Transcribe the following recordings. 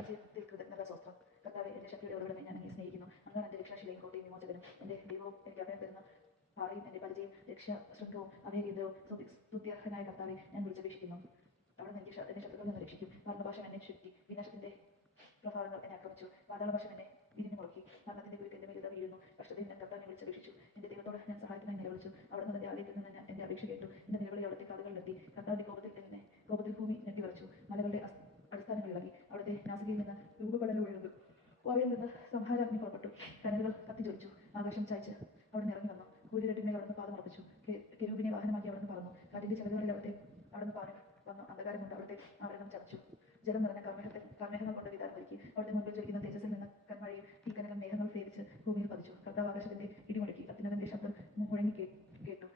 വിജയത്തിൽ കൃതജ്ഞത സ്വസ്ഥം. കർത്താവെ, എന്റെ ശക്തിയുടെ ഉറവിടമേ, ഞാൻ അങ്ങയെ സ്നേഹിക്കുന്നു. അങ്ങാണ് എന്റെ രക്ഷാശിലയും കോട്ടയും വിമോചകനും. എന്റെ ദൈവവും എനിക്ക് അഭയം തരുന്ന പാറയും എന്റെ പരിചയം രക്ഷാശൃംഖവും അഭയകേന്ദ്രവും. സ്തുത്യർഹനായ കർത്താവെ, ഞാൻ വിളിച്ചപേക്ഷിക്കുന്നു. അവിടുന്ന് എന്റെ ശത്രുക്കളിൽ നിന്ന് രക്ഷിക്കും. മരണഭാഷം എന്നെ ചുറ്റി, വിനാശത്തിന്റെ പ്രഭാവങ്ങൾ എന്നെ ആക്രമിച്ചു. പാതാളഭാഷം എന്നെ വിരിഞ്ഞു മുറുക്കി. മരണത്തിന്റെ കുരുക്ക് എന്റെ മേലിത വീഴുന്നു. കഷ്ടതയിൽ ഞാൻ കർത്താവിനെ വിളിച്ചപേക്ഷിച്ചു. എന്റെ ദൈവത്തോട് ഞാൻ സഹായത്തിനായി നിലവിളിച്ചു. അവിടുന്ന് തന്റെ ആലയത്തിൽ നിന്ന് എന്റെ അപേക്ഷ കേട്ടു. എന്റെ നിലവിളി അവിടുത്തെ കാതുകളിലെത്തി. കർത്താവിന്റെ കോപത്തിൽ ഭൂമി ഞെട്ടിവിറച്ചു. മലകളുടെ അടിസ്ഥാനങ്ങൾ ഇളകി. അവിടുത്തെ നാസികയിൽ നിന്ന് രൂപപ്പെടൽ ഒഴുകുന്നു. വായിൽ നിന്ന് സംഹാരാഗ്നി പുറപ്പെട്ടു. കനലുകൾ കത്തിജ്വലിച്ചു. ആകാശം ചായ്ച്ച് അവിടുന്ന് ഇറങ്ങി വന്നു. സൂര്യരട്ടിന്മേൽ അവിടുന്ന് പാദമുറപ്പിച്ചു. കെരൂബിനെ വാഹനമാക്കി അവിടുന്ന് പറന്നു. കാറ്റിന്റെ ചിറകുകളിൽ അവിടുന്ന് പാഞ്ഞു വന്നു. അന്ധകാരം കൊണ്ട് അവിടുത്തെ ആവരണം ചതച്ചു. ജലം നിറഞ്ഞ കാർമേഘങ്ങൾ കൊണ്ട് വിതാനം ഒരുക്കി. അവിടുത്തെ മുൻപിൽ ജ്വലിക്കുന്ന തേജസ്സിൽ നിന്ന് കന്മഴയും തീക്കനലും മേഘങ്ങൾ ഭേദിച്ച് ഭൂമിയിൽ പതിച്ചു. കർത്താവ് ആകാശത്തിന്റെ ഇടിമുഴക്കി. അത്യുന്നതന്റെ ശബ്ദം മുഴങ്ങി കേട്ടു.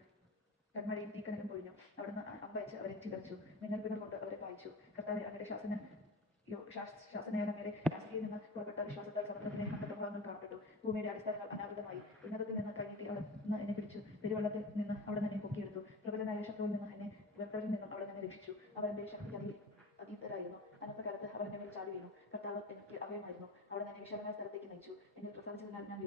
കന്മഴയും തീക്കനലും പൊഴിഞ്ഞു. അവിടുന്ന് അമ്പയച്ച് അവരെ ചിതറിച്ചു. മിന്നൽപ്പികൾ കൊണ്ട് അവരെ പായിച്ചു. കർത്താവെ, അങ്ങയുടെ ശാസനയാലങ്ങയുടെ നാസികയിൽ നിന്ന് പുറപ്പെട്ട വിശ്വാസത്താൽ സമുദ്രത്തിലെ അന്തർപ്രഭാവങ്ങൾ കാണപ്പെട്ടു. ഭൂമിയുടെ അടിസ്ഥാനങ്ങൾ അനാവൃതമായി. ഉന്നതത്തിൽ നിന്ന് കൈനീട്ടി അവിടുന്ന് എന്നെ പിടിച്ചു. പെരുവെള്ളത്തിൽ നിന്ന് അവിടുന്ന് എന്നെ പൊക്കിയെടുത്തു. പ്രബലനായ ശത്രുവിൽ നിന്ന് എന്നെ വെപ്തരിൽ നിന്നും അവിടുന്ന് എന്നെ രക്ഷിച്ചു. അവർ എന്റെ ശക്തിക്ക് അതീതരായിരുന്നു. അനർത്ഥകാലത്ത് അവർ എന്റെ മേൽ ചാടി വീണു. കർത്താവ് എനിക്ക് അഭയമായിരുന്നു. അവിടുന്ന് എന്നെ വിശാലമായ സ്ഥലത്തേക്ക് നയിച്ചു. എന്നിൽ പ്രസാദിച്ചതിനാൽ ഞാൻ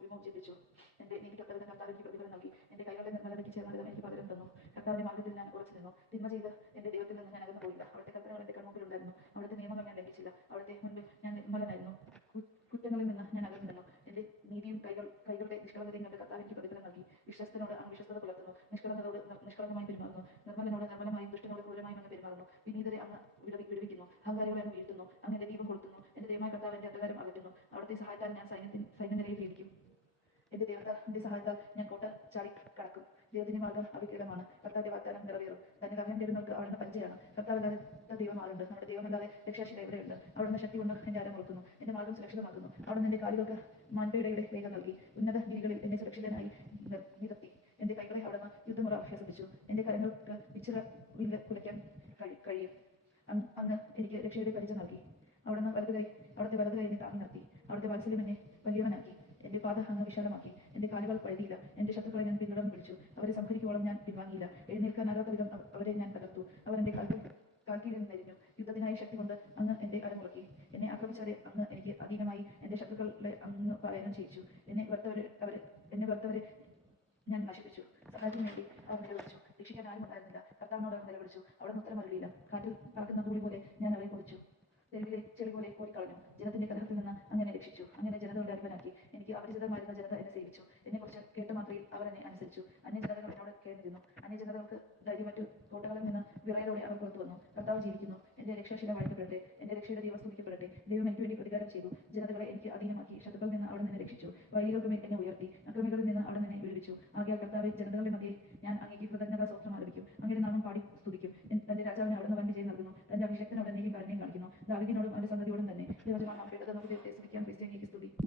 വിമോചിപ്പിച്ചു. എന്റെ നീതിക്കൊത്തവിധം കർത്താവ് എനിക്ക് പ്രതിഫലം നൽകി. എന്റെ കൈകളുടെ നിർമ്മലതയ്ക്ക് ചേർന്നതും എനിക്ക് പകരം തന്നു. കർത്താവിന്റെ മാർഗ്ഗത്തിൽ ഞാൻ ഉറച്ചു നിന്നു. തിന്മ ചെയ്ത് എന്റെ ദൈവത്തിൽ നിന്ന് ഞാൻ അകന്നു പോയില്ല. അവിടുത്തെ കൽപ്പനകൾ എന്റെ കൺമുമ്പിലുണ്ടായിരുന്നു. അവിടുത്തെ നിയമങ്ങൾ ഞാൻ ലംഘിച്ചില്ല. അവിടുത്തെ മുൻപിൽ ഞാൻ നിർമ്മലനായിരുന്നു. കുറ്റങ്ങളിൽ നിന്ന് ഞാൻ അകന്നു നിന്നു. എന്റെ നീതിയും കൈകളുടെ നിഷ്കളങ്കതയും കണ്ട് കർത്താവ് എനിക്ക് പ്രതിഫലം നൽകി. വിശ്വസ്തനോട് അങ്ങ് വിശ്വസ്തത പുലർത്തുന്നു. നിഷ്കളങ്കതയോട് നിഷ്കളങ്കമായി പെരുമാറുന്നു. നിർമ്മലനോട് നിർമ്മലമായും ദുഷ്ടനോട് ക്രൂരമായും അങ്ങ് പെരുമാറുന്നു. വിനീതരെ അങ്ങ് വിടുവിക്കുന്നു. അഹങ്കാരികളെ അങ്ങ് വീഴ്ത്തുന്നു. അങ്ങ് എന്റെ ദീപം കൊളുത്തുന്നു. എന്റെ ദൈവമായ കർത്താവ് എന്റെ അന്ധകാരം അകറ്റുന്നു. അവിടുത്തെ സഹായത്താൽ ഞാൻ സൈന്യനിരയെ ഭേദിക്കും. എന്റെ ദൈവത്തിന്റെ സഹായത്താൽ ഞാൻ കോട്ട ചാടി കടക്കും. ദൈവത്തിന്റെ മാർഗ്ഗം അവികലമാണ്. കർത്താവിന്റെ വാഗ്ദാനം നിറവേറും. തന്നെ അഭയം തേടുന്നവർക്ക് അവിടുന്ന് പരിചയമാണ്. കർത്താവല്ലാതെ ദൈവം ആരുണ്ട്? നമ്മുടെ ദൈവമല്ലാതെ രക്ഷാശില എവിടെയുണ്ട്? അവിടുന്ന് ശക്തി കൊണ്ട് എന്റെ അരം ഉറക്കുന്നു. എന്റെ മാർഗ്ഗം സുരക്ഷിതമാക്കുന്നു. അവിടുന്ന് എന്റെ കാലുകൾക്ക് മാൻപേടയുടെ വേഗം നൽകി. ഉന്നത ഗിരികളിൽ എന്നെ സുരക്ഷിതനായി നിർത്തി. എന്റെ കൈകളെ അവിടുന്ന് യുദ്ധമുറ അഭ്യസിപ്പിച്ചു. എന്റെ കരങ്ങൾക്ക് ഇച്ചിറ വില്ല് കുലയ്ക്കാൻ കഴിയും. അങ്ങ് എനിക്ക് രക്ഷയുടെ പരിചയം നൽകി. അവിടുത്തെ വലത് കൈ എന്നെ താങ്ങി നിർത്തി. അവിടുത്തെ വാത്സല്യം എന്നെ വലിയവനാക്കി. എന്റെ പാത അങ്ങ് വിശാലമാക്കി. എന്റെ കാലുകൾ പഴുതിയില്ല. എന്റെ ശത്രുക്കളെ ഞാൻ പിന്തുടർന്ന് പിടിച്ചു. അവരെ സംഹരിക്കുവോളം ഞാൻ പിൻവാങ്ങിയില്ല. എഴുന്നേൽക്കാനാകാത്ത വിധം അവരെ ഞാൻ തകർത്തു. അവർ എന്റെ കാൽക്കീഴിൽ നിന്നെരിഞ്ഞു. യുദ്ധത്തിനായി ശക്തി കൊണ്ട് അങ്ങ് എന്റെ അരമുറക്കി. എന്നെ ആക്രമിച്ചവരെ അങ്ങ് എനിക്ക് അധീനമായി. എന്റെ ശത്രുക്കളെ അങ്ങ് പലായനം ചെയ്യിച്ചു. എന്നെ വെറുത്തവരെ ഞാൻ നശിപ്പിച്ചു. സഹായത്തിന് വേണ്ടി അവർ നിലവിളിച്ചു. രക്ഷിക്കാൻ ആരും ഉണ്ടായിരുന്നില്ല. കർത്താവിനോട് അവർ നിലവിളിച്ചു. അവിടെ ഉത്തരം അരുളിയില്ല. കാറ്റിൽ പറക്കുന്ന തൂളി പോലെ ഞാൻ അവരെ കൊതിച്ചു. തെരുവിലെ ചെളി പോലെ ഓടിക്കളഞ്ഞു. ജനത്തിന്റെ കലഹത്തിൽ നിന്ന് അങ്ങനെ രക്ഷിച്ചു. അങ്ങനെ ജനതകളുടെ അടിമനാക്കി. എനിക്ക് അപരിചിതമായിരുന്ന ജനത എന്നെ സേവിച്ചു. എന്നെക്കുറിച്ച് കേട്ട മാത്രയിൽ അവർ എന്നെ അനുസരിച്ചു. അന്യജനതകൾ എന്നോട് കേൾന്നിരുന്നു. അന്യജനതകൾക്ക് ധൈര്യമറ്റു കോട്ടകളിൽ നിന്ന് വിറയലോടെ അവർ പുറത്തു വന്നു. കർത്താവ് ജീവിക്കുന്നു. എന്റെ രക്ഷാശില വാഴ്ത്തപ്പെടട്ടെ. എന്റെ രക്ഷയുടെ ദൈവം സ്തുതിക്കപ്പെടട്ടെ. ദൈവം എനിക്ക് വേണ്ടി പ്രതികാരം ചെയ്തു. ജനതകളെ എനിക്ക് അധീനമാക്കി. ശത്രുക്കളിൽ നിന്ന് അവിടെ നിന്ന് രക്ഷിച്ചു. വൈരികൾക്ക് മേൽ എന്നെ ഉയർത്തി. അക്രമികളിൽ നിന്ന് അവിടെ നിന്ന് വിടുവിച്ചു. ആകയാൽ കർത്താവെ, ജനതകളുടെ മധ്യേ ഞാൻ